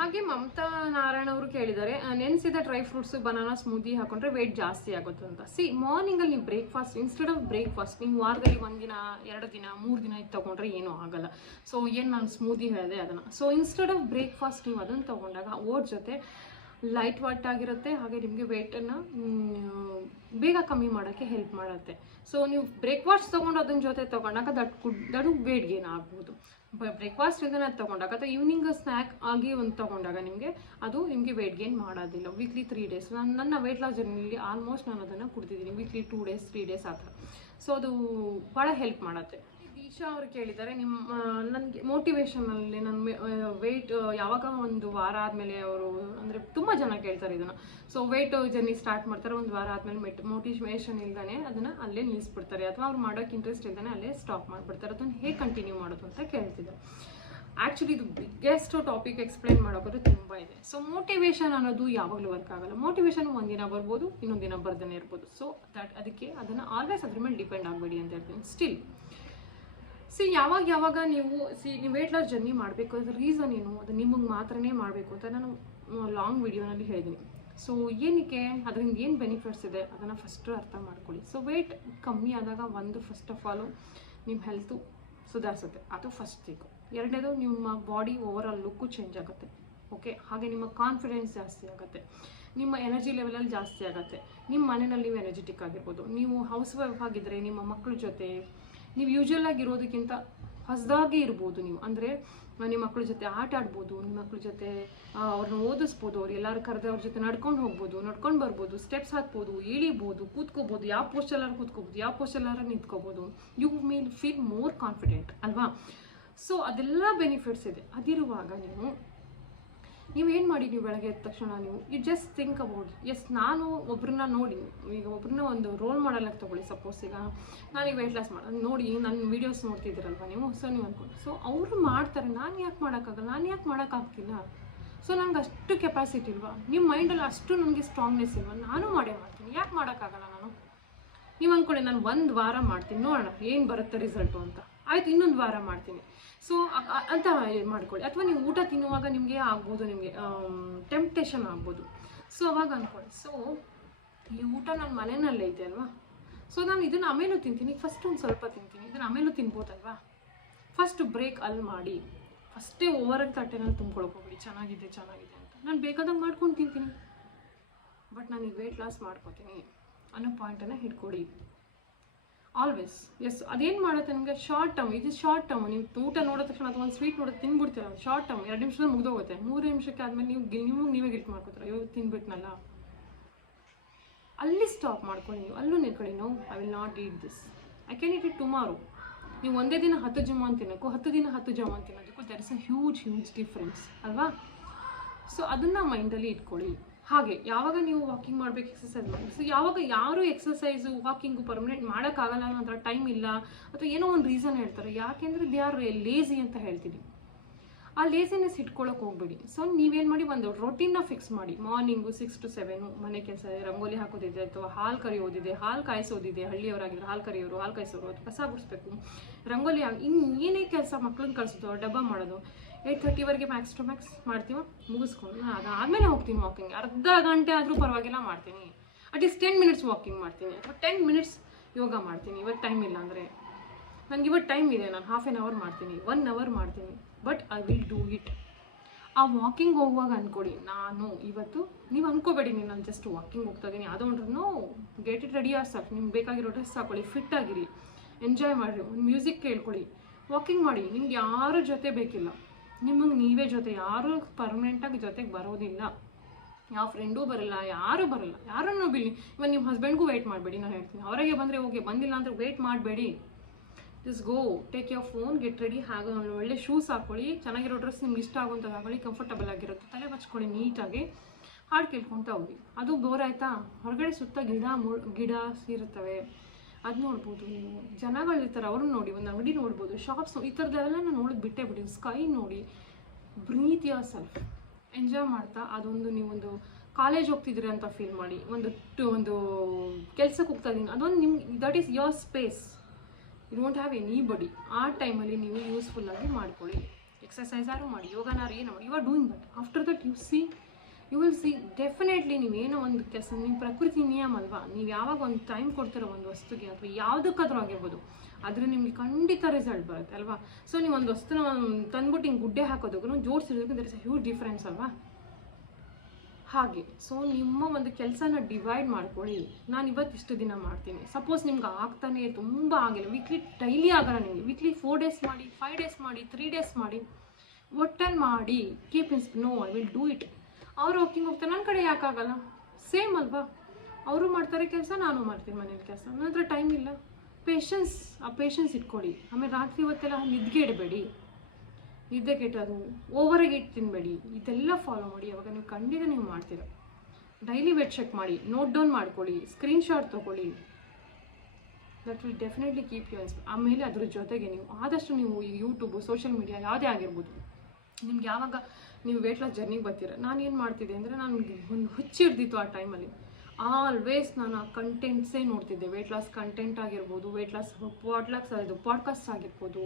ಹಾಗೆ ಮಮತಾ ನಾರಾಯಣ ಅವರು ಕೇಳಿದ್ದಾರೆ, ನೆನೆಸಿದ ಡ್ರೈ ಫ್ರೂಟ್ಸ್ ಬನಾನಾ ಸ್ಮೂದಿ ಹಾಕೊಂಡ್ರೆ ವೆಯ್ಟ್ ಜಾಸ್ತಿ ಆಗುತ್ತೆ ಅಂತ. ಮಾರ್ನಿಂಗಲ್ಲಿ ನೀವು ಬ್ರೇಕ್ಫಾಸ್ಟ್ ಇನ್ಸ್ಟೆಡ್ ಆಫ್ ಬ್ರೇಕ್ಫಾಸ್ಟ್ ನೀವು ವಾರದಲ್ಲಿ 1 ದಿನ 2 ದಿನ 3 ದಿನ ಇದು ತೊಗೊಂಡ್ರೆ ಏನೂ ಆಗಲ್ಲ. ಏನು ನಾನು ಸ್ಮೂದಿ ಹೇಳಿದೆ ಅದನ್ನು. ಇನ್ಸ್ಟೆಡ್ ಆಫ್ ಬ್ರೇಕ್ಫಾಸ್ಟ್ ನೀವು ಅದನ್ನು ತೊಗೊಂಡಾಗ ಓಟ್ ಜೊತೆ ಲೈಟ್ ವಾಟ್ ಆಗಿರುತ್ತೆ, ಹಾಗೆ ನಿಮಗೆ ವೆಯ್ಟನ್ನು ಬೇಗ ಕಮ್ಮಿ ಮಾಡೋಕ್ಕೆ ಹೆಲ್ಪ್ ಮಾಡುತ್ತೆ. ನೀವು ಬ್ರೇಕ್ಫಾಸ್ಟ್ ತೊಗೊಂಡು ಅದನ್ನ ಜೊತೆ ತೊಗೊಂಡಾಗ ದಟ್ ವೇಟ್ ಗೇನ್ ಆಗ್ಬೋದು. ಬ್ರೇಕ್ಫಾಸ್ಟ್ ಇದನ್ನು ತೊಗೊಂಡಾಗ ಅಥವಾ ಈವ್ನಿಂಗ್ ಸ್ನ್ಯಾಕ್ ಆಗಿ ಒಂದು ತೊಗೊಂಡಾಗ ನಿಮಗೆ ವೇಟ್ ಗೇನ್ ಮಾಡೋದಿಲ್ಲ. ವೀಕ್ಲಿ 3 ಡೇಸ್ ನನ್ನ ವೆಯ್ಟ್ ಲಾಸ್ ಜರ್ನಿಲಿ ಆಲ್ಮೋಸ್ಟ್ ನಾನು ಅದನ್ನು ಕುಡ್ತಿದ್ದೀನಿ, ವೀಕ್ಲಿ 2 ಡೇಸ್ 3 ಡೇಸ್ ಆ ಥರ. ಅದು ಭಾಳ ಹೆಲ್ಪ್ ಮಾಡುತ್ತೆ. ದೀಶಾ ಅವರು ಕೇಳಿದ್ದಾರೆ, ನನಗೆ ಮೋಟಿವೇಶನಲ್ಲಿ ನನ್ನ ವೆಯ್ಟ್ ಯಾವಾಗ ಒಂದು ವಾರ ಆದಮೇಲೆ ಅವರು ಅಂದರೆ ತುಂಬ ಜನ ಕೇಳ್ತಾರೆ ಇದನ್ನು. ವೆಯ್ಟ್ ಜರ್ನಿ ಸ್ಟಾರ್ಟ್ ಮಾಡ್ತಾರೆ, ಒಂದು ವಾರ ಆದಮೇಲೆ ಮೋಟಿವೇಶನ್ ಇಲ್ದೇ ಅದನ್ನು ಅಲ್ಲೇ ನಿಲ್ಲಿಸ್ಬಿಡ್ತಾರೆ, ಅಥವಾ ಅವ್ರು ಮಾಡೋಕ್ಕೆ ಇಂಟ್ರೆಸ್ಟ್ ಇಲ್ದೇ ಅಲ್ಲೇ ಸ್ಟಾಪ್ ಮಾಡಿಬಿಡ್ತಾರೆ. ಅದನ್ನು ಹೇಗೆ ಕಂಟಿನ್ಯೂ ಮಾಡೋದು ಅಂತ ಕೇಳ್ತಿದ್ದಾರೆ. ಆ್ಯಕ್ಚುಲಿ ಇದು ಬಿಗ್ಗೆಸ್ಟ್ ಟಾಪಿಕ್ ಎಕ್ಸ್ಪ್ಲೈನ್ ಮಾಡೋಕ್ಕೋದ್ರೆ ತುಂಬ ಇದೆ. ಮೋಟಿವೇಶನ್ ಅನ್ನೋದು ಯಾವಾಗಲೂ ವರ್ಕ್ ಆಗಲ್ಲ. ಮೋಟಿವೇಶನ್ ಒಂದಿನ ಬರ್ಬೋದು, ಇನ್ನೊಂದು ದಿನ ಬರ್ದೇ ಇರ್ಬೋದು. ಅದಕ್ಕೆ ಅದನ್ನು ಆಲ್ವೇಸ್ ಅದ್ರ ಮೇಲೆ ಡಿಪೆಂಡ್ ಆಗಬೇಡಿ ಅಂತ ಹೇಳ್ತೀನಿ. ಸ್ಟಿಲ್ ಯಾವಾಗ ನೀವು ವೆಯ್ಟ್ ಲಾಸ್ ಜರ್ನಿ ಮಾಡಬೇಕು ಅದ್ರ ರೀಸನ್ ಏನು, ಅದು ನಿಮಗೆ ಮಾತ್ರನೇ ಮಾಡಬೇಕು ಅಂತ ನಾನು ಲಾಂಗ್ ವಿಡಿಯೋನಲ್ಲಿ ಹೇಳಿದ್ದೀನಿ. ಏನಕ್ಕೆ ಅದರಿಂದ ಏನು ಬೆನಿಫಿಟ್ಸ್ ಇದೆ ಅದನ್ನು ಫಸ್ಟು ಅರ್ಥ ಮಾಡ್ಕೊಳ್ಳಿ. ವೆಯ್ಟ್ ಕಮ್ಮಿ ಆದಾಗ ಫಸ್ಟ್ ಆಫ್ ಆಲು ನಿಮ್ಮ ಹೆಲ್ತು ಸುಧಾರಿಸುತ್ತೆ, ಅದು ಫಸ್ಟ್ ಥಿಂಗು. ಎರಡನೇದು ನಿಮ್ಮ body over all look change ಆಗುತ್ತೆ. ಓಕೆ, ಹಾಗೆ ನಿಮ್ಮ ಕಾನ್ಫಿಡೆನ್ಸ್ ಜಾಸ್ತಿ ಆಗುತ್ತೆ, ನಿಮ್ಮ ಎನರ್ಜಿ ಲೆವೆಲಲ್ಲಿ ಜಾಸ್ತಿ ಆಗುತ್ತೆ, ನಿಮ್ಮ ಮನೆಯಲ್ಲಿ ನೀವು ಎನರ್ಜೆಟಿಕ್ ಆಗಿರ್ಬೋದು. ನೀವು ಹೌಸ್ ವೈಫ್ ಆಗಿದ್ದರೆ ನಿಮ್ಮ ಮಕ್ಕಳ ಜೊತೆ ನೀವು ಯೂಶ್ವಲ್ ಆಗಿರೋದಕ್ಕಿಂತ ಹೊಸದಾಗಿ ಇರ್ಬೋದು. ನೀವು ಅಂದರೆ ನಿಮ್ಮ ಮಕ್ಕಳ ಜೊತೆ ಆಟ ಆಡ್ಬೋದು, ನಿಮ್ಮ ಮಕ್ಕಳ ಜೊತೆ ಅವ್ರನ್ನ ಓದಿಸ್ಬೋದು, ಅವ್ರು ಎಲ್ಲರೂ ಕರೆದು ಅವ್ರ ಜೊತೆ ನಡ್ಕೊಂಡು ಹೋಗ್ಬೋದು, ನಡ್ಕೊಂಡು ಬರ್ಬೋದು, ಸ್ಟೆಪ್ಸ್ ಹಾಕ್ಬೋದು, ಇಳಿಬೋದು, ಕೂತ್ಕೋಬೋದು, ಯಾವ ಪೋಸ್ಟಲ್ಲಾರು ಕೂತ್ಕೋಬೋದು, ಯಾವ ಪೋಸ್ಟಲ್ಲಾರು ನಿಂತ್ಕೋಬೋದು. You will feel more confident ಅಲ್ವಾ. ಅದೆಲ್ಲ ಬೆನಿಫಿಟ್ಸ್ ಇದೆ. ಅದಿರುವಾಗ ನೀವೇನು ಮಾಡಿ, ನೀವು ಬೆಳಗ್ಗೆ ಎದ್ದ ತಕ್ಷಣ ಯು ಜಸ್ಟ್ ಥಿಂಕ್ ಅಬೌಟ್, ನಾನು ಒಬ್ಬರನ್ನ ನೋಡಿ, ಈಗ ಒಬ್ಬರನ್ನ ಒಂದು ರೋಲ್ ಮಾಡಲಾಗಿ ತೊಗೊಳ್ಳಿ. ಸಪೋಸ್ ಈಗ ನಾನೀಗ ವೆಯ್ಟ್ ಲಾಸ್ ನೋಡಿ ನನ್ನ ವೀಡಿಯೋಸ್ ನೋಡ್ತಿದ್ದೀರಲ್ವ ನೀವು. ನೀವು ಅಂದ್ಕೊಂಡು ಅವರು ಮಾಡ್ತಾರೆ, ನಾನು ಯಾಕೆ ಮಾಡೋಕ್ಕಾಗಲ್ಲ, ನಾನು ಯಾಕೆ ಮಾಡೋಕ್ಕಾಗ್ತಿಲ್ಲ, ನನಗೆ ಅಷ್ಟು ಕೆಪಾಸಿಟಿ ಇಲ್ವಾ, ನಿಮ್ಮ ಮೈಂಡಲ್ಲಿ ಅಷ್ಟು ನನಗೆ ಸ್ಟ್ರಾಂಗ್ನೆಸ್ ಇಲ್ವಾ, ನಾನು ಮಾಡ್ತೀನಿ, ಯಾಕೆ ಮಾಡೋಕ್ಕಾಗಲ್ಲ ನಾನು. ನೀವು ಅಂದ್ಕೊಳ್ಳಿ, ನಾನು 1 ವಾರ ಮಾಡ್ತೀನಿ, ನೋಡೋಣ ಏನು ಬರುತ್ತೆ ರಿಸಲ್ಟು ಅಂತ. ಆಯಿತು, ಇನ್ನೊಂದು ವಾರ ಮಾಡ್ತೀನಿ ಅಂತ ಮಾಡ್ಕೊಳ್ಳಿ. ಅಥವಾ ನೀವು ಊಟ ತಿನ್ನುವಾಗ ನಿಮಗೆ ಆಗ್ಬೋದು, ನಿಮಗೆ ಟೆಂಪ್ಟೇಷನ್ ಆಗ್ಬೋದು. ಅವಾಗ ಅಂದ್ಕೊಳ್ಳಿ, ಈ ಊಟ ನನ್ನ ಮನೆಯಲ್ಲೇ ಇದೆ ಅಲ್ವಾ, ನಾನು ಇದನ್ನು ಆಮೇಲೂ ತಿಂತೀನಿ, ಫಸ್ಟ್ ಒಂದು ಸ್ವಲ್ಪ ತಿಂತೀನಿ, ಇದನ್ನು ಆಮೇಲೂ ತಿನ್ಬೋದಲ್ವಾ. ಫಸ್ಟ್ ಬ್ರೇಕ್ ಅಲ್ಲಿ ಮಾಡಿ, ಫಸ್ಟೇ ಓವರಾಗಿ ತಟ್ಟೆನಲ್ಲಿ ತುಂಬ್ಕೊಳಕ್ಕೆ ಹೋಗ್ಬಿಡಿ, ಚೆನ್ನಾಗಿದೆ ಅಂತ. ನಾನು ಬೇಕಾದಂಗೆ ಮಾಡ್ಕೊಂಡು ತಿಂತೀನಿ, ಬಟ್ ನನಗೆ ವೆಯ್ಟ್ ಲಾಸ್ ಮಾಡ್ಕೋತೀನಿ ಅನ್ನೋ ಪಾಯಿಂಟನ್ನು ಹಿಡ್ಕೊಡಿ ಆಲ್ವೇಸ್. ಅದೇನು ಮಾಡುತ್ತೆ ನಿಮಗೆ ಶಾರ್ಟ್ ಟರ್ಮ್, ಇದು ಶಾರ್ಟ್ ಟರ್ಮ್. ನೀವು ಊಟ ನೋಡೋ ತಕ್ಷಣ ಅಥವಾ ಒಂದು ಸ್ವೀಟ್ ನೋಡೋದು ತಿನ್ಬಿಡ್ತೀರ, ಶಾರ್ಟ್ ಟರ್ಮ್, 2 ನಿಮಿಷದಲ್ಲಿ ಮುಗಿದೋಗುತ್ತೆ. 3 ನಿಮಿಷಕ್ಕೆ ಆದಮೇಲೆ ನೀವೇ ಗಿಲ್ಟ್ ಮಾಡ್ಕೋತೀರ, ತಿನ್ಬಿಟ್ನಲ್ಲ. ಅಲ್ಲಿ ಸ್ಟಾಪ್ ಮಾಡ್ಕೊಳ್ಳಿ, ನೀವು ಅಲ್ಲೂ ನಿಲ್ಕೊಳ್ಳಿ. I will not eat this, I can eat it tomorrow. ನೀವು ಒಂದೇ ದಿನ 10 ಜಾಮೂನ್ ತಿನ್ನೋಕ್ಕೂ 10 ದಿನ 10 ಜಾಮೂನ್ ತಿನ್ನೋದಕ್ಕೂ there is a huge difference ಅಲ್ವಾ. ಅದನ್ನು ಮೈಂಡಲ್ಲಿ ಇಟ್ಕೊಳ್ಳಿ. ಹಾಗೆ ಯಾವಾಗ ನೀವು ವಾಕಿಂಗ್ ಮಾಡಬೇಕು, ಎಕ್ಸಸೈಸ್ ಮಾಡಿ. ಯಾವಾಗ ಯಾರು ಎಕ್ಸಸೈಸು ವಾಕಿಂಗು ಪರ್ಮನೆಂಟ್ ಮಾಡೋಕ್ಕಾಗಲ್ಲ, ಅನ್ನೋದ್ರ ಟೈಮ್ ಇಲ್ಲ ಅಥವಾ ಏನೋ ಒಂದು ರೀಸನ್ ಹೇಳ್ತಾರೆ, ಯಾಕೆಂದರೆ ದೇ ಆರ್ ಲೇಸಿ ಅಂತ ಹೇಳ್ತೀವಿ. ಆ ಲೇಸಿನೆಸ್ ಇಟ್ಕೊಳ್ಳೋಕೆ ಹೋಗ್ಬೇಡಿ. ನೀವೇನು ಮಾಡಿ, ಒಂದು ರೊಟೀನ್ನ ಫಿಕ್ಸ್ ಮಾಡಿ. ಮಾರ್ನಿಂಗು 6 to 7 ಮನೆ ಕೆಲಸ, ರಂಗೋಲಿ ಹಾಕೋದಿದೆ, ಅಥವಾ ಹಾಲು ಕರಿಯೋದಿದೆ, ಹಾಲು ಕಾಯಿಸೋದಿದೆ, ಹಳ್ಳಿಯವರಾಗಿದ್ರೆ ಹಾಲು ಕರಿಯೋರು, ಹಾಲು ಕಾಯಿಸೋರು, ಅಥವಾ ಕಸ ಗುಡಿಸ್ಬೇಕು, ರಂಗೋಲಿ ಏನೇ ಕೆಲಸ, ಮಕ್ಳನ್ನ ಕಳಿಸೋದು, ಡಬ್ಬ ಮಾಡೋದು, 8:30ವರೆಗೆ ಮ್ಯಾಕ್ಸ್ ಟು ಮ್ಯಾಕ್ಸ್ ಮಾಡ್ತೀವೋ ಮುಗಿಸ್ಕೊಂಡು ಅದಾದಮೇಲೆ ಹೋಗ್ತೀನಿ ವಾಕಿಂಗ್. ಅರ್ಧ ಗಂಟೆ ಆದರೂ ಪರವಾಗಿಲ್ಲ ಮಾಡ್ತೀನಿ, ಅಟ್ಲೀಸ್ಟ್ 10 ಮಿನಿಟ್ಸ್ ವಾಕಿಂಗ್ ಮಾಡ್ತೀನಿ, ಅಥವಾ 10 ಮಿನಿಟ್ಸ್ ಯೋಗ ಮಾಡ್ತೀನಿ. ಇವತ್ತು ಟೈಮ್ ಇಲ್ಲ ಅಂದರೆ ನನಗೆ ಇವತ್ತು ಟೈಮ್ ಇದೆ, ನಾನು ½ an hour ಮಾಡ್ತೀನಿ, 1 hour ಮಾಡ್ತೀನಿ, but I will do it. ಆ ವಾಕಿಂಗ್ ಹೋಗುವಾಗ ಅಂದ್ಕೊಡಿ, ನಾನು ಇವತ್ತು ನೀವು ಅಂದ್ಕೋಬೇಡಿ ನಾನು ಜಸ್ಟ್ ವಾಕಿಂಗ್ ಹೋಗ್ತಾ ಇದ್ದೀನಿ ಅದೊಂಡ್ರೂ ಗೆಟ್ ಇಟ್ ರೆಡಿ ಆಗಿ ನಿಮ್ಗೆ ಬೇಕಾಗಿರೋ ಡ್ರೆಸ್ ಹಾಕೊಳ್ಳಿ, ಫಿಟ್ ಆಗಿರಿ, ಎಂಜಾಯ್ ಮಾಡಿರಿ, ಒಂದು ಮ್ಯೂಸಿಕ್ ಕೇಳ್ಕೊಳ್ಳಿ, ವಾಕಿಂಗ್ ಮಾಡಿ. ನಿಮ್ಗೆ ಯಾರ ಜೊತೆ ಬೇಕಿಲ್ಲ, ನಿಮಗೆ ನೀವೇ ಜೊತೆ, ಯಾರು ಪರ್ಮನೆಂಟಾಗಿ ಜೊತೆಗೆ ಬರೋದಿಲ್ಲ, ಯಾವ ಫ್ರೆಂಡೂ ಬರಲ್ಲ, ಯಾರೂ ಬರಲ್ಲ, ಯಾರನ್ನೂ ಬಿಲ್ಲಿ. ಇವಾಗ ನಿಮ್ಮ ಹಸ್ಬೆಂಡ್ಗೂ ವೆಯ್ಟ್ ಮಾಡಬೇಡಿ, ನಾನು ಹೇಳ್ತೀನಿ. ಅವರಿಗೆ ಬಂದರೆ ಓಕೆ, ಬಂದಿಲ್ಲ ಅಂದರೆ ವೆಯ್ಟ್ ಮಾಡಬೇಡಿ. Just go, take your phone, get ready, ಹಾಗೆ ಒಳ್ಳೆ ಶೂಸ್ ಹಾಕ್ಕೊಳ್ಳಿ, ಚೆನ್ನಾಗಿರೋ ಡ್ರೆಸ್ ನಿಮ್ಗೆ ಇಷ್ಟ ಆಗುವಂಥದ್ದು ಹಾಕೊಳ್ಳಿ, ಕಂಫರ್ಟಬಲ್ ಆಗಿರುತ್ತೆ, ತಲೆ ಬಚ್ಕೊಳ್ಳಿ ನೀಟಾಗಿ, ಹಾಡು ಕೇಳ್ಕೊತಾ ಹೋಗಿ. ಅದು ಬೋರ್ ಆಯಿತಾ, ಹೊರಗಡೆ ಸುತ್ತ ಗಿಡ ಇರುತ್ತವೆ, ಅದು ನೋಡ್ಬೋದು. ನೀವು ಜನಗಳಿರ್ತಾರೆ ಅವ್ರನ್ನ ನೋಡಿ, ಒಂದು ಅಂಗಡಿ ನೋಡ್ಬೋದು, ಶಾಪ್ಸ್, ಈ ಥರದ್ದೆಲ್ಲ ನಾನು ನೋಡೋದು ಬಿಟ್ಟೇ ಬಿಡಿ. ಸ್ಕೈ ನೋಡಿ, ಬ್ರೀತ್ ಯೋರ್ ಸೆಲ್ಫ್, ಎಂಜಾಯ್ ಮಾಡ್ತಾ. ಅದೊಂದು ನೀವೊಂದು ಕಾಲೇಜ್ ಹೋಗ್ತಿದ್ದೀರಿ ಅಂತ ಫೀಲ್ ಮಾಡಿ, ಒಂದು ಕೆಲಸಕ್ಕೆ ಹೋಗ್ತಾ ಇದ್ದೀನಿ, ಅದೊಂದು ನಿಮ್ಗೆ that is your space, you don't have anybody. ಆ ಟೈಮಲ್ಲಿ ನೀವು ಯೂಸ್ಫುಲ್ಲಾಗಿ ಮಾಡ್ಕೊಳ್ಳಿ. ಎಕ್ಸಸೈಸಾರು ಮಾಡಿ, ಯೋಗನಾರು ಏನೋ ಮಾಡಿ, you are doing that. After that you will see definitely ನೀವೇನೋ ಒಂದು ಕೆಲಸ, ನಿಮ್ಮ ಪ್ರಕೃತಿ ನಿಯಮ ಅಲ್ವಾ, ನೀವು ಯಾವಾಗ ಒಂದು ಟೈಮ್ ಕೊಡ್ತಿರೋ ಒಂದು ವಸ್ತುಗೆ ಅಥವಾ ಯಾವುದಕ್ಕಾದ್ರೂ ಆಗಿರ್ಬೋದು, ಆದರೆ ನಿಮಗೆ ಖಂಡಿತ ರಿಸಲ್ಟ್ ಬರುತ್ತೆ ಅಲ್ವಾ. ಸೊ ನೀವು ಒಂದು ವಸ್ತುನ ತಂದ್ಬಿಟ್ಟು ಹಿಂಗೆ ಗುಡ್ಡೆ ಹಾಕೋದಕ್ಕೂ ಜೋಡಿಸಿರೋದಕ್ಕೂ there is a huge difference ಅಲ್ವಾ. ಹಾಗೆ ಸೊ ನಿಮ್ಮ ಒಂದು ಕೆಲಸನ ಡಿವೈಡ್ ಮಾಡ್ಕೊಳ್ಳಿ. ನಾನು ಇವತ್ತು ಇಷ್ಟು ದಿನ ಮಾಡ್ತೀನಿ, ಸಪೋಸ್ ನಿಮ್ಗೆ ಆಗ್ತಾನೆ ತುಂಬ ಆಗಿಲ್ಲ, ವೀಕ್ಲಿ ಡೈಲಿ ಆಗೋಲ್ಲ ನಿಮಗೆ, ವೀಕ್ಲಿ 4 ಡೇಸ್ ಮಾಡಿ, 5 ಡೇಸ್ ಮಾಡಿ, 3 ಡೇಸ್ ಮಾಡಿ, ಒಟ್ಟಲ್ಲಿ ಮಾಡಿ, keep no I will do it. ಅವ್ರು ಹೋಗ್ತಾರೆ, ನನ್ನ ಕಡೆ ಯಾಕಾಗಲ್ಲ, ಸೇಮ್ ಅಲ್ವಾ, ಅವರು ಮಾಡ್ತಾರೆ ಕೆಲಸ, ನಾನು ಮಾಡ್ತೀನಿ ಮನೇಲಿ ಕೆಲಸ, ನನ್ನ ಹತ್ರ ಟೈಮ್ ಇಲ್ಲ. ಪೇಷನ್ಸ್ ಇಟ್ಕೊಳ್ಳಿ. ಆಮೇಲೆ ರಾತ್ರಿ ಹೊತ್ತೆಲ್ಲ ನಿದ್ದೆ ಇಡಬೇಡಿ, ನಿದ್ದೆ ಕೆಟ್ಟೋದು, ಓವರಾಗಿ ಇಟ್ಟು ತಿನ್ನಬೇಡಿ, ಇದೆಲ್ಲ ಫಾಲೋ ಮಾಡಿ. ಅವಾಗ ನೀವು ಖಂಡಿತ ನೀವು ಮಾಡ್ತೀರ. ಡೈಲಿ ವೇಟ್ ಚೆಕ್ ಮಾಡಿ, ನೋಟ್ ಡೌನ್ ಮಾಡ್ಕೊಳ್ಳಿ, ಸ್ಕ್ರೀನ್ಶಾಟ್ ತೊಗೊಳ್ಳಿ, that will definitely keep you. ಆಮೇಲೆ ಅದ್ರ ಜೊತೆಗೆ ನೀವು ಆದಷ್ಟು ನೀವು ಯೂಟ್ಯೂಬು, ಸೋಷಿಯಲ್ ಮೀಡಿಯಾ ಯಾವುದೇ ಆಗಿರ್ಬೋದು, ನಿಮ್ಗೆ ಯಾವಾಗ ನೀವು ವೇಟ್ ಲಾಸ್ ಜರ್ನಿಗೆ ಬರ್ತೀರ, ನಾನು ಏನು ಮಾಡ್ತಿದ್ದೆ ಅಂದರೆ, ನನಗೆ ಒಂದು ಹುಚ್ಚು ಹಿಡ್ದಿತ್ತು ಆ ಟೈಮಲ್ಲಿ. ಆಲ್ವೇಸ್ ನಾನು ಆ ಕಂಟೆಂಟ್ಸೇ ನೋಡ್ತಿದ್ದೆ, ವೇಟ್ ಲಾಸ್ ಕಂಟೆಂಟ್ ಆಗಿರ್ಬೋದು, ವೇಟ್ ಲಾಸ್ ಪಾಡ್ಕಾಸ್ಟ್ ಆಗಿರ್ಬೋದು,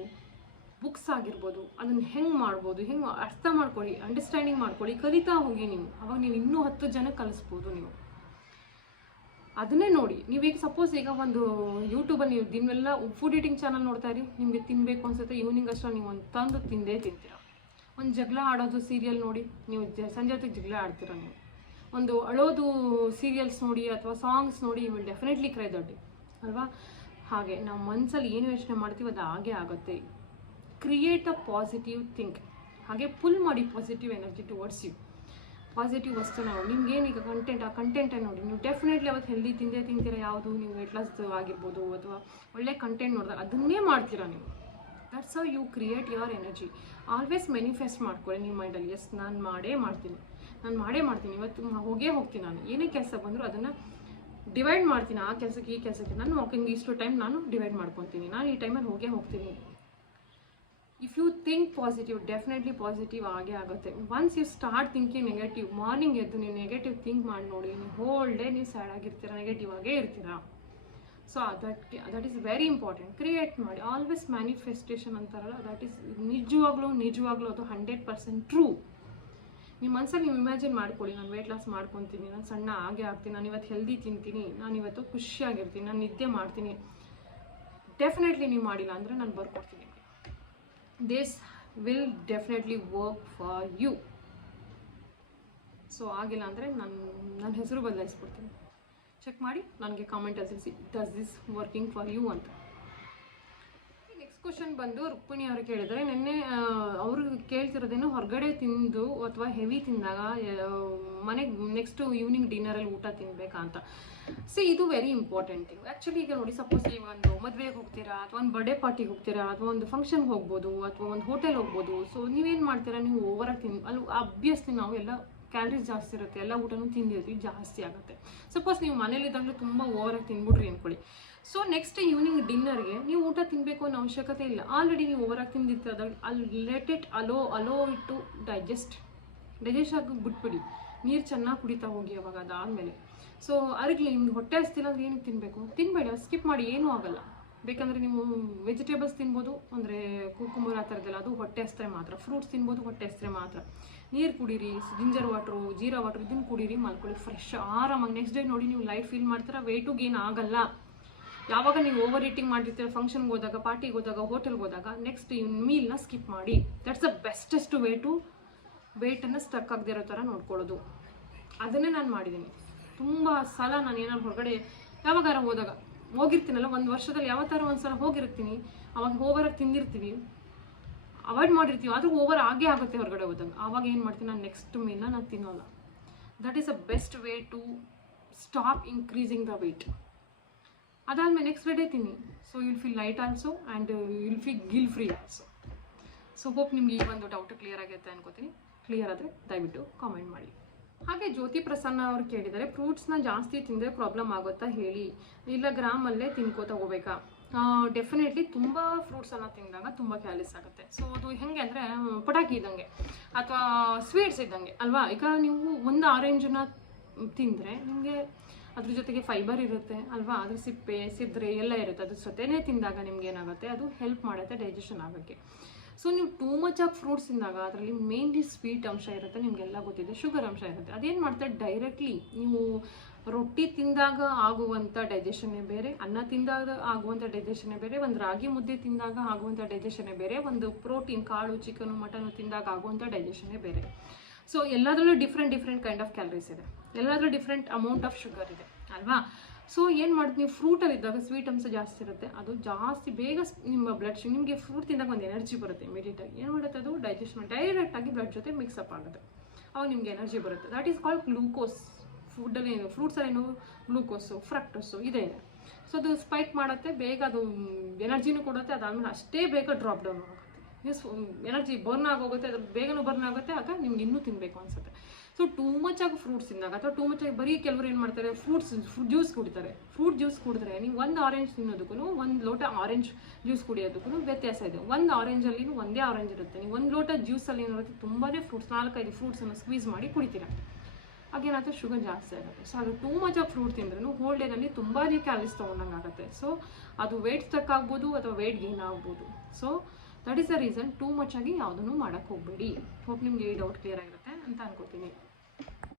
ಬುಕ್ಸ್ ಆಗಿರ್ಬೋದು, ಅದನ್ನು ಹೆಂಗೆ ಮಾಡ್ಬೋದು, ಹೆಂಗೆ ಅರ್ಥ ಮಾಡ್ಕೊಳ್ಳಿ, ಅಂಡರ್ಸ್ಟ್ಯಾಂಡಿಂಗ್ ಮಾಡ್ಕೊಳ್ಳಿ, ಕಲಿತಾ ಹೋಗಿ ನೀವು. ಅವಾಗ ನೀವು ಇನ್ನೂ 10 ಜನಕ್ಕೆ ಕಲಿಸ್ಬೋದು. ನೀವು ಅದನ್ನೇ ನೋಡಿ. ನೀವೀಗ ಸಪೋಸ್ ಈಗ ಒಂದು ಯೂಟ್ಯೂಬಲ್ಲಿ ನೀವು ದಿನವೆಲ್ಲ ಫುಡ್ ಈಟಿಂಗ್ ಚಾನಲ್ ನೋಡ್ತಾ ಇರಿ, ನಿಮಗೆ ತಿನ್ನಬೇಕು ಅನ್ಸುತ್ತೆ, ಈವ್ನಿಂಗ್ ಅಷ್ಟೇ ನೀವು ಒಂದು ತಂದು ತಿಂದೇ ತಿಂತೀರ. ಒಂದು ಜಗಳ ಆಡೋದು ಸೀರಿಯಲ್ ನೋಡಿ, ನೀವು ಸಂಜೆ ಹೊತ್ತಿಗೆ ಜಗಳ ಆಡ್ತೀರ. ನೀವು ಒಂದು ಅಳೋದು ಸೀರಿಯಲ್ಸ್ ನೋಡಿ ಅಥವಾ ಸಾಂಗ್ಸ್ ನೋಡಿ, you will definitely cry that ಅಲ್ವಾ. ಹಾಗೆ ನಾವು ಮನಸ್ಸಲ್ಲಿ ಏನು ಯೋಚನೆ ಮಾಡ್ತೀವಿ ಅದು ಹಾಗೆ ಆಗುತ್ತೆ. ಕ್ರಿಯೇಟ್ ಅ ಪಾಸಿಟಿವ್ ಥಿಂಕ್, ಹಾಗೆ ಪುಲ್ ಮಾಡಿ positive energy towards you. Positive ವಸ್ತು ನಾವು ನಿಮ್ಗೇನೀಗ ಆ ಕಂಟೆಂಟೇ ನೋಡಿ, ನೀವು ಡೆಫಿನೆಟ್ಲಿ ಅವತ್ತು ಹೆಲ್ದಿ ತಿಂತೀರ. ಯಾವುದು ನೀವು ವೇಟ್ ಲಾಸ್ ಆಗಿರ್ಬೋದು ಅಥವಾ ಒಳ್ಳೆ ಕಂಟೆಂಟ್ ನೋಡಿದಾಗ ಅದನ್ನೇ ಮಾಡ್ತೀರಾ ನೀವು. That's how you create your energy. Always manifest ಮಾಡ್ಕೊಳ್ಳಿ ನಿಮ್ಮ ಮೈಂಡಲ್ಲಿ, ಎಸ್ ನಾನು ಮಾಡೇ ಮಾಡ್ತೀನಿ, ಇವತ್ತು ಹೋಗ್ತೀನಿ. ನಾನು ಏನೇ ಕೆಲಸ ಬಂದರೂ ಅದನ್ನು ಡಿವೈಡ್ ಮಾಡ್ತೀನಿ, ಆ ಕೆಲಸಕ್ಕೆ ಈ ಕೆಲಸಕ್ಕೆ ನಾನು ವಾಕಿಂಗ್ ಇಷ್ಟು ಟೈಮ್ ನಾನು ಡಿವೈಡ್ ಮಾಡ್ಕೊತೀನಿ, ನಾನು ಈ ಟೈಮಲ್ಲಿ ಹೋಗ್ತೀನಿ. If you think positive, definitely positive ಆಗೇ ಆಗುತ್ತೆ. Once you start thinking negative, morning ಎದ್ದು ನೀವು ನೆಗೆಟಿವ್ ಥಿಂಕ್ ಮಾಡಿ ನೋಡಿ, ನೀವು ಹೋಲ್ ಡೇ ನೀವು ಸ್ಯಾಡ್ ಆಗಿರ್ತೀರ, ನೆಗೆಟಿವ್ ಆಗೇ ಇರ್ತೀರಾ. So that is very important. Create ಮಾಡಿ, ಆಲ್ವೇಸ್ ಮ್ಯಾನಿಫೆಸ್ಟೇಷನ್ ಅಂತಾರಲ್ಲ, ದಟ್ ಈಸ್ ನಿಜವಾಗ್ಲೂ ಅದು 100% ಟ್ರೂ. ನಿಮ್ಮ ಮನಸ್ಸಲ್ಲಿ ನೀವು ಇಮ್ಯಾಜಿನ್ ಮಾಡ್ಕೊಳ್ಳಿ, ನಾನು ವೇಟ್ ಲಾಸ್ ಮಾಡ್ಕೊತೀನಿ, ನಾನು ಸಣ್ಣ ಆಗೇ ಆಗ್ತೀನಿ, ನಾನು ಇವತ್ತು ಹೆಲ್ದಿ ತಿಂತೀನಿ, ನಾನು ಇವತ್ತು ಖುಷಿಯಾಗಿರ್ತೀನಿ, ನಾನು ನಿದ್ದೆ ಮಾಡ್ತೀನಿ. ಡೆಫಿನೆಟ್ಲಿ ನೀವು ಮಾಡಿಲ್ಲ ಅಂದರೆ ನಾನು ಬರ್ಕೊಡ್ತೀನಿ. This will definitely work for you. So ಆಗಿಲ್ಲ ಅಂದರೆ ನನ್ನ ಹೆಸರು ಬದಲಾಯಿಸ್ಬಿಡ್ತೀನಿ. ಚೆಕ್ ಮಾಡಿ ನನಗೆ ಕಾಮೆಂಟಲ್ಲಿ ತಿಳಿಸಿ, does this working for you ಅಂತ. ನೆಕ್ಸ್ಟ್ ಕ್ವಶನ್ ಬಂದು ರುಕ್ಮಿಣಿ ಅವರು ಕೇಳಿದರೆ, ನಿನ್ನೆ ಅವರು ಕೇಳ್ತಿರೋದೇನು, ಹೊರಗಡೆ ತಿಂದು ಅಥವಾ ಹೆವಿ ತಿಂದಾಗ ಮನೆಗೆ ನೆಕ್ಸ್ಟ್ ಈವ್ನಿಂಗ್ ಡಿನ್ನರಲ್ಲಿ ಊಟ ತಿನ್ನಬೇಕಾ ಅಂತ. ಇದು ವೆರಿ ಇಂಪಾರ್ಟೆಂಟ್ ಥಿಂಗ್. ಆ್ಯಕ್ಚುಲಿ ಈಗ ನೋಡಿ, ಸಪೋಸ್ ನೀವು ಒಂದು ಮದುವೆಗೆ ಹೋಗ್ತೀರಾ ಅಥವಾ ಒಂದು ಬರ್ಡೇ ಪಾರ್ಟಿಗೆ ಹೋಗ್ತೀರಾ ಅಥವಾ ಒಂದು ಫಂಕ್ಷನ್ಗೆ ಹೋಗ್ಬೋದು ಅಥವಾ ಒಂದು ಹೋಟೆಲ್ ಹೋಗ್ಬೋದು. ಸೊ ನೀವೇನು ಮಾಡ್ತೀರಾ, ನೀವು ಓವರಾಗಿ ಅಲ್ಲಿ ಅಬ್ವಿಯಸ್ಲಿ ನಾವು ಎಲ್ಲ ಕ್ಯಾಲರೀಸ್ ಜಾಸ್ತಿ ಇರುತ್ತೆ, ಎಲ್ಲ ಊಟನೂ ತಿಂದಿರ್ತೀವಿ, ಜಾಸ್ತಿ ಆಗುತ್ತೆ. ಸಪೋಸ್ ನೀವು ಮನೇಲಿದ್ದಾಗಲೂ ತುಂಬ ಓವರಾಗಿ ತಿಂದ್ಬಿಟ್ರಿ ಅಂದ್ಕೊಳ್ಳಿ. ಸೊ ನೆಕ್ಸ್ಟ್ ಈವ್ನಿಂಗ್ ಡಿನ್ನರ್ಗೆ ನೀವು ಊಟ ತಿನ್ನಬೇಕು ಅನ್ನೋ ಅವಶ್ಯಕತೆ ಇಲ್ಲ. ಆಲ್ರೆಡಿ ನೀವು ಓವರಾಗಿ ತಿಂದಿರ್ತೀರ, ಅಲ್ಲಿ ಲೆಟ್ ಇಟ್ ಅಲೋ ಇಟ್ಟು ಡೈಜೆಸ್ಟ್ ಆಗಿ ಬಿಟ್ಬಿಡಿ. ನೀರು ಚೆನ್ನಾಗಿ ಕುಡಿತಾ ಹೋಗಿ ಅವಾಗ ಅದಾದಮೇಲೆ. ಸೊ ಅರ್ಗ್ಲಿ ನಿಮ್ಗೆ ಹೊಟ್ಟೆ ಹಸ್ತಿಲ್ಲ ಅಂದರೆ ಏನಕ್ಕೆ ತಿನ್ನಬೇಕು, ತಿನ್ನಬೇಡಿ, ಸ್ಕಿಪ್ ಮಾಡಿ, ಏನೂ ಆಗಲ್ಲ. ಬೇಕಂದರೆ ನೀವು ವೆಜಿಟೇಬಲ್ಸ್ ತಿನ್ಬೋದು, ಅಂದರೆ ಕುಕುಂಬರ್ ಆ ಥರದ್ದೆಲ್ಲ, ಅದು ಹೊಟ್ಟೆ ಹಸ್ತ್ರೆ ಮಾತ್ರ. ಫ್ರೂಟ್ಸ್ ತಿನ್ಬೋದು, ಹೊಟ್ಟೆ ಹಸ್ತ್ರೆ ಮಾತ್ರ. ನೀರು ಕುಡೀರಿ, ಜಿಂಜರ್ ವಾಟ್ರು, ಜೀರಾ ವಾಟ್ರು, ಇದನ್ನು ಕುಡೀರಿ, ಮಲ್ಕೊಳ್ಳಿ, ಫ್ರೆಶ್ ಆರಾಮಾಗಿ. ನೆಕ್ಸ್ಟ್ ಡೇ ನೋಡಿ ನೀವು ಲೈಟ್ ಫೀಲ್ ಮಾಡ್ತೀರಾ, ವೇಟು ಗೇನ್ ಆಗಲ್ಲ. ಯಾವಾಗ ನೀವು ಓವರ್ ಈಟಿಂಗ್ ಮಾಡಿರ್ತೀರ, ಫಂಕ್ಷನ್ಗೆ ಹೋದಾಗ, ಪಾರ್ಟಿಗೆ ಹೋದಾಗ, ಹೋಟೆಲ್ಗೆ ಹೋದಾಗ, ನೆಕ್ಸ್ಟ್ ಮೀಲ್ನ ಸ್ಕಿಪ್ ಮಾಡಿ. That's the bestest way to ವೇಟನ್ನು ಸ್ಟಕ್ ಆಗದೆ ಇರೋ ಥರ ನೋಡ್ಕೊಳ್ಳೋದು. ಅದನ್ನೇ ನಾನು ಮಾಡಿದ್ದೀನಿ. ತುಂಬ ಸಲ ನಾನು ಏನಾದ್ರು ಹೊರಗಡೆ ಯಾವಾಗಾರ ಹೋಗಿರ್ತೀನಲ್ಲ, ಒಂದು ವರ್ಷದಲ್ಲಿ ಯಾವತ್ತಾರ ಒಂದು ಸಲ ಹೋಗಿರ್ತೀನಿ, ಅವಾಗ ಓವರಾಗಿ ತಿಂದಿರ್ತೀವಿ, ಅವಾಯ್ಡ್ ಮಾಡಿರ್ತೀವಿ, ಆದರೂ ಓವರ್ ಆಗೇ ಆಗುತ್ತೆ ಹೊರಗಡೆ ಹೋದಾಗ. ಆವಾಗ ಏನು ಮಾಡ್ತೀನಿ, ನಾನು ನೆಕ್ಸ್ಟ್ ಮೀಲ್ನ ನಾನು ತಿನ್ನೋಲ್ಲ. That is a best way to stop increasing the weight. ಅದಾದಮೇಲೆ ನೆಕ್ಸ್ಟ್ ಡೇ ತಿನ್ನಿ. So you'll feel light also and you'll feel guilt free also. So hope ನಿಮ್ಗೆ ಈ ಒಂದು ಡೌಟ್ ಕ್ಲಿಯರ್ ಆಗುತ್ತೆ ಅನ್ಕೋತೀನಿ. ಕ್ಲಿಯರ್ ಆದರೆ ದಯವಿಟ್ಟು ಕಾಮೆಂಟ್ ಮಾಡಿ. ಹಾಗೆ ಜ್ಯೋತಿ ಪ್ರಸನ್ನ ಅವರು ಕೇಳಿದ್ದಾರೆ, ಫ್ರೂಟ್ಸ್ನ ಜಾಸ್ತಿ ತಿಂದರೆ ಪ್ರಾಬ್ಲಮ್ ಆಗುತ್ತಾ ಹೇಳಿ, ಇಲ್ಲ ಗ್ರಾಮಲ್ಲೇ ತಿನ್ಕೋತಾ ಹೋಗ್ಬೇಕಾ? ಡೆಫಿನೆಟ್ಲಿ ತುಂಬ ಫ್ರೂಟ್ಸನ್ನು ತಿಂದಾಗ ತುಂಬ ಕ್ಯಾಲರೀಸ್ ಆಗುತ್ತೆ. ಸೊ ಅದು ಹೇಗೆ ಅಂದರೆ ಪಟಾಕಿ ಇದ್ದಂಗೆ ಅಥವಾ ಸ್ವೀಟ್ಸ್ ಇದ್ದಂಗೆ ಅಲ್ವಾ. ಈಗ ನೀವು ಒಂದು ಆರೆಂಜನ್ನ ತಿಂದರೆ ನಿಮಗೆ ಅದ್ರ ಜೊತೆಗೆ ಫೈಬರ್ ಇರುತ್ತೆ ಅಲ್ವಾ, ಅದ್ರ ಸಿಪ್ಪೆ ಸಿದ್ರೆ ಎಲ್ಲ ಇರುತ್ತೆ. ಅದ್ರ ಜೊತೆನೇ ತಿಂದಾಗ ನಿಮ್ಗೆ ಏನಾಗುತ್ತೆ, ಅದು ಹೆಲ್ಪ್ ಮಾಡುತ್ತೆ ಡೈಜೆಷನ್ ಆಗೋಕ್ಕೆ. ಸೊ ನೀವು ಟೂ ಮಚ್ ಆಫ್ ಫ್ರೂಟ್ಸ್ ತಿಂದಾಗ ಅದರಲ್ಲಿ ಮೇನ್ಲಿ ಸ್ವೀಟ್ ಅಂಶ ಇರುತ್ತೆ, ನಿಮಗೆಲ್ಲ ಗೊತ್ತಿದೆ, ಶುಗರ್ ಅಂಶ ಇರುತ್ತೆ. ಅದೇನು ಮಾಡ್ತಾರೆ, ಡೈರೆಕ್ಟ್ಲಿ ನೀವು ರೊಟ್ಟಿ ತಿಂದಾಗ ಆಗುವಂಥ ಡೈಜೆಷನ್ನೇ ಬೇರೆ, ಅನ್ನ ತಿಂದಾಗ ಆಗುವಂಥ ಡೈಜೆಷನ್ನೇ ಬೇರೆ, ಒಂದು ರಾಗಿ ಮುದ್ದೆ ತಿಂದಾಗ ಆಗುವಂಥ ಡೈಜೆಷನ್ನೇ ಬೇರೆ, ಒಂದು ಪ್ರೋಟೀನ್ ಕಾಳು ಚಿಕನು ಮಟನು ತಿಂದಾಗ ಆಗುವಂಥ ಡೈಜೆಷನ್ನೇ ಬೇರೆ. ಸೊ ಎಲ್ಲದರಲ್ಲೂ ಡಿಫ್ರೆಂಟ್ ಕೈಂಡ್ ಆಫ್ ಕ್ಯಾಲರೀಸ್ ಇದೆ, ಎಲ್ಲದರಲ್ಲೂ ಡಿಫ್ರೆಂಟ್ ಅಮೌಂಟ್ ಆಫ್ ಶುಗರ್ ಇದೆ ಅಲ್ವಾ. ಸೊ ಏನು ಮಾಡ್ತೀವಿ, ನೀವು ಫ್ರೂಟಲ್ಲಿ ಇದ್ದಾಗ ಸ್ವೀಟ್ ಅಂಶ ಜಾಸ್ತಿ ಇರುತ್ತೆ, ಅದು ಜಾಸ್ತಿ ಬೇಗ ನಿಮ್ಮ ಬ್ಲಡ್ ನಿಮಗೆ ಫ್ರೂಟ್ ತಿಂದಾಗ ಒಂದು ಎನರ್ಜಿ ಬರುತ್ತೆ ಇಮಿಡಿಯೇಟಾಗಿ. ಏನು ಮಾಡುತ್ತೆ, ಅದು ಡೈಜೆಷನ್ ಡೈರೆಕ್ಟಾಗಿ ಬ್ಲಡ್ ಜೊತೆ ಮಿಕ್ಸಪ್ ಆಗುತ್ತೆ, ಅವಾಗ ನಿಮಗೆ ಎನರ್ಜಿ ಬರುತ್ತೆ. That is called glucose. ಫುಡ್ಡಲ್ಲಿ ಏನು ಫ್ರೂಟ್ಸಲ್ಲೇನು ಗ್ಲೂಕೋಸು ಫ್ರಕ್ಟೋಸು ಇದೆ. ಸೊ ಅದು ಸ್ಪೈಕ್ ಮಾಡುತ್ತೆ, ಬೇಗ ಅದು ಎನರ್ಜಿನೂ ಕೊಡುತ್ತೆ, ಅದಾದಮೇಲೆ ಅಷ್ಟೇ ಬೇಗ ಡ್ರಾಪ್ ಡೌನ್ ಆಗುತ್ತೆ, ಮೀನ್ಸ್ ಎನರ್ಜಿ ಬರ್ನ್ ಆಗೋಗುತ್ತೆ, ಅದು ಬೇಗನೂ ಬರ್ನ್ ಆಗುತ್ತೆ, ಆಗ ನಿಮ್ಗೆ ಇನ್ನೂ ತಿನ್ನಬೇಕು ಅನಿಸುತ್ತೆ. ಸೊ ಟೂ ಮಚ್ ಆಗಿ ಫ್ರೂಟ್ಸ್ ತಿಂದಾಗ ಅಥವಾ ಟೂ ಮಚ್ ಆಗಿ ಬರೀ ಕೆಲವರು ಏನು ಮಾಡ್ತಾರೆ, ಜ್ಯೂಸ್ ಕುಡಿತಾರೆ. ಫ್ರೂಟ್ ಜ್ಯೂಸ್ ಕುಡಿದ್ರೆ ನೀವು ಒಂದು ಆರೆಂಜ್ ತಿನ್ನೋದಕ್ಕೂ ಒಂದು ಲೋಟ ಆರೆಂಜ್ ಜ್ಯೂಸ್ ಕುಡಿಯೋದಕ್ಕೂ ವ್ಯತ್ಯಾಸ ಇದೆ. ಒಂದು ಆರೆಂಜಲ್ಲಿ ಒಂದೇ ಆರೆಂಜ್ ಇರುತ್ತೆ, ನೀವು ಒಂದು ಲೋಟ ಜ್ಯೂಸಲ್ಲಿ ಏನಿರುತ್ತೆ ತುಂಬಾ ಫ್ರೂಟ್ಸ್ 4-5 ಫ್ರೂಟ್ಸನ್ನು ಸ್ಕ್ವೀಸ್ ಮಾಡಿ ಕುಡಿತೀರ, ಹಾಗೇನಾಗುತ್ತೆ ಶುಗರ್ ಜಾಸ್ತಿ ಆಗುತ್ತೆ. ಸೊ ಅದು ಟೂ ಮಚ್ ಆಫ್ ಫ್ರೂಟ್ ತಿಂದ್ರೂ ಹೋಲ್ ಡೇನಲ್ಲಿ ತುಂಬಾ ಕ್ಯಾಲರೀಸ್ ತೊಗೊಂಡಂಗೆ ಆಗುತ್ತೆ. ಸೊ ಅದು ವೆಯ್ಟ್ ಸ್ಟಕ್ ಆಗ್ಬೋದು ಅಥವಾ ವೆಯ್ಟ್ ಗೇನ್ ಆಗ್ಬೋದು. So that is the reason too much ಆಗಿ ಯಾವುದನ್ನು ಮಾಡೋಕ್ಕೆ ಹೋಗಬೇಡಿ. ಹೋಪ್ ನಿಮಗೆ ಈ ಡೌಟ್ ಕ್ಲಿಯರ್ ಆಗಿರುತ್ತೆ ಅಂತ ಅನ್ಕೋತೀನಿ.